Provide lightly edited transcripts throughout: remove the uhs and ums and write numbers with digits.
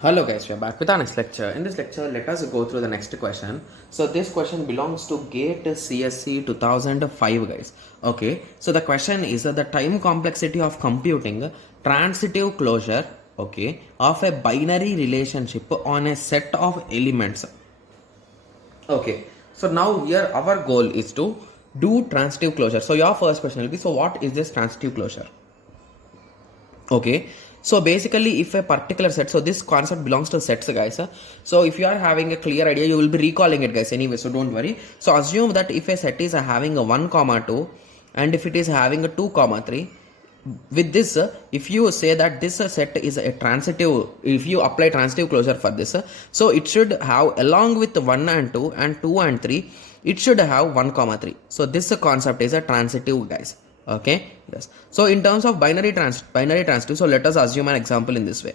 Hello guys, we are back with our next lecture. In this lecture, let us go through the next question. So this question belongs to GATE CSC 2005 guys. Okay, so the question is the time complexity of computing transitive closure, okay, of a binary relationship on a set of elements. Okay, so now here our goal is to do transitive closure. So your first question will be, so what is this transitive closure? Okay, so basically if a particular set, so this concept belongs to sets guys. So if you are having a clear idea, you will be recalling it guys anyway, so don't worry. So assume that if a set is having a 1 comma 2 and if it is having a 2 comma 3, with this if you say that this set is a transitive, if you apply transitive closure for this, so it should have along with 1 and 2 and 2 and 3, it should have 1 comma 3. So this concept is a transitive guys. Okay, yes. So in terms of binary transitive, so let us assume an example in this way.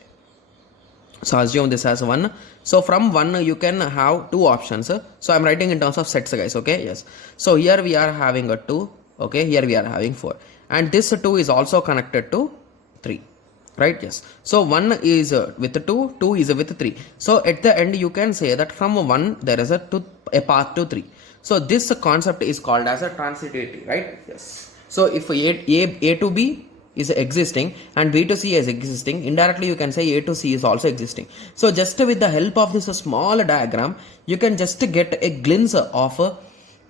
So assume this as 1. So from 1 you can have two options. So I'm writing in terms of sets guys. Okay, yes. So here we are having a 2. Okay, here we are having 4, and this 2 is also connected to 3, right? Yes. So 1 is with 2, 2 is with 3. So at the end you can say that from 1 there is a path to 3. So this concept is called as a transitivity, right? Yes. So if A to B is existing and B to C is existing, indirectly you can say A to C is also existing. So just with the help of this small diagram, you can just get a glimpse of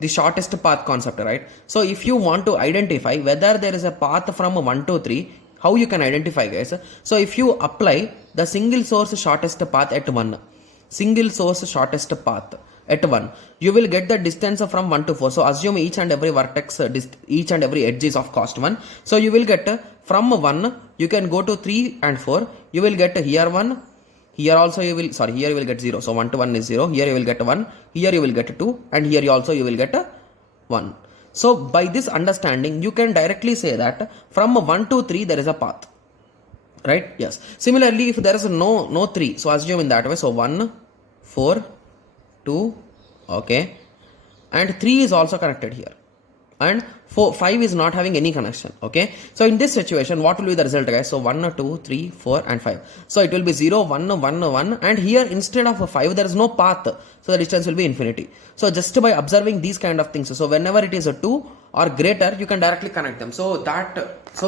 the shortest path concept, right? So if you want to identify whether there is a path from 1 to 3, how you can identify guys? So if you apply the single source shortest path at 1, single source shortest path at 1, you will get the distance from 1 to 4. So assume each and every vertex, each and every edge is of cost 1. So you will get from 1 you can go to 3 and 4, you will get here 1, here also you will, sorry, here you will get 0. So 1 to 1 is 0, here you will get 1, here you will get 2, and here also you will get 1. So by this understanding you can directly say that from 1 to 3 there is a path, right? Yes. Similarly, if there is no 3, so assume in that way. So 1, 4, 2, okay, and 3 is also connected here, and 5 is not having any connection. Okay, so in this situation what will be the result guys? So 1, 2, 3, 4 and 5. So it will be 0, 1, 1, 1, and here instead of 5 there is no path, so the distance will be infinity. So just by observing these kind of things, so whenever it is a 2 or greater, you can directly connect them. So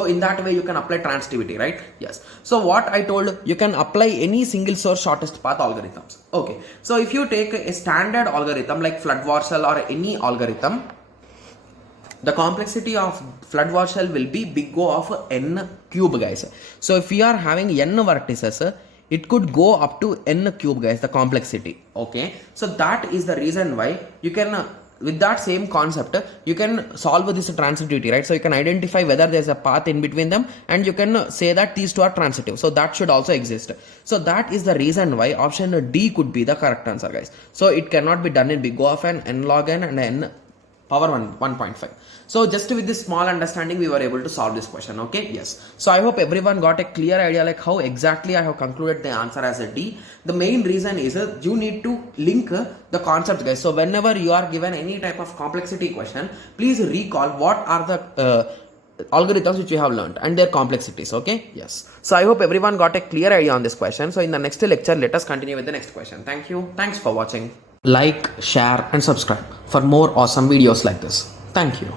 in that way you can apply transitivity, right? Yes. So what I told, you can apply any single source shortest path algorithms. Okay, so if you take a standard algorithm like Flood-Warshall or any algorithm, the complexity of Flood-Warshall will be big O of n cube guys. So if we are having n vertices, it could go up to n cube guys, the complexity. Okay, so that is the reason why you can with that same concept you can solve this transitivity, right? So you can identify whether there's a path in between them, and you can say that these two are transitive, so that should also exist. So that is the reason why option D could be the correct answer guys. So it cannot be done in big O of n log n and n power 1.5. So just with this small understanding we were able to solve this question. Okay, yes. So I hope everyone got a clear idea like how exactly I have concluded the answer as a D. The main reason is you need to link the concepts guys. So whenever you are given any type of complexity question, please recall what are the algorithms which you have learned and their complexities. Okay, yes. So I hope everyone got a clear idea on this question. So in the next lecture let us continue with the next question. Thank you. Thanks for watching. Like, share and subscribe for more awesome videos like this. Thank you.